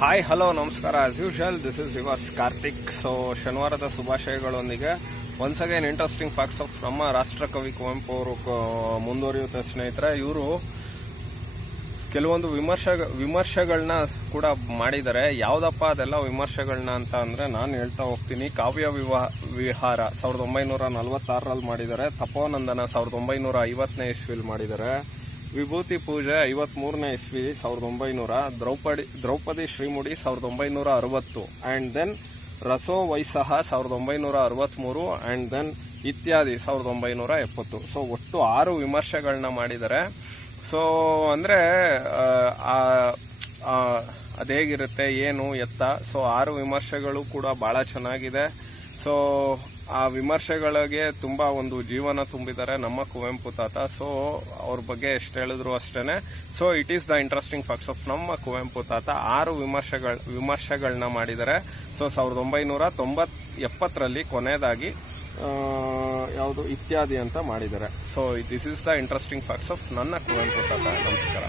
Hi hello ನಮಸ್ಕಾರ. As usual this is yours Karthik. So ಶನಿವಾರದ ಶುಭಾಶಯಗಳೊಂದಿಗೆ once again interesting facts of ನಮ್ಮ ರಾಷ್ಟ್ರಕವಿ ಕುವೆಂಪು ಅವರು ಮುಂದುವರಿಯುತ್ತೆ ಸ್ನೇಹಿತರೆ. ಇವರು ಕೆಲವೊಂದು ವಿಮರ್ಶೆಗಳನ್ನ ಕೂಡ ಮಾಡಿದ್ದಾರೆ. ಯಾವುದಪ್ಪ ಅದೆಲ್ಲ ವಿಮರ್ಶೆಗಳನ್ನ ಅಂತ ಅಂದರೆ ನಾನು ಹೇಳ್ತಾ ಹೋಗ್ತೀನಿ. ಕಾವ್ಯ ವಿಹಾರ 1946ರಲ್ಲಿ ಮಾಡಿದ್ದಾರೆ. ತಪೋನಂದನ 1950ನೇ ಇಸ್ವಿಲಿ ಮಾಡಿದ್ದಾರೆ. ವಿಭೂತಿ ಪೂಜೆ 53ನೇ ಇಸ್ವಿ 1900. Draupadi Shrimudi 1960. And then Raso Vaisaha 1963. And then ಇತ್ಯಾದಿ 1970. ಸೊ ಒಟ್ಟು 6 ವಿಮರ್ಶೆಗಳನ್ನ ಮಾಡಿದ್ದಾರೆ. ಸೊ ಅಂದರೆ ಅದು ಹೇಗಿರುತ್ತೆ ಏನು ಎತ್ತ. ಸೊ 6 ವಿಮರ್ಶೆಗಳು ಕೂಡ ಭಾಳ ಚೆನ್ನಾಗಿದೆ. ಸೊ ಆ ವಿಮರ್ಶೆಗಳಿಗೆ ತುಂಬ ಒಂದು ಜೀವನ ತುಂಬಿದ್ದಾರೆ ನಮ್ಮ ಕುವೆಂಪು ತಾತ. ಸೊ ಅವ್ರ ಬಗ್ಗೆ ಎಷ್ಟು ಹೇಳಿದ್ರು ಅಷ್ಟೇ. So it is the interesting facts of ನಮ್ಮ ಕುವೆಂಪು ತಾತ. 6 ವಿಮರ್ಶೆಗಳನ್ನ ಮಾಡಿದ್ದಾರೆ. ಸೊ 1970ರಲ್ಲಿ ಕೊನೆಯದಾಗಿ ಯಾವುದು ಇತ್ಯಾದಿ ಅಂತ ಮಾಡಿದ್ದಾರೆ. So this is the interesting facts of ನನ್ನ ಕುವೆಂಪು ತಾತ. ನಮಸ್ಕಾರ.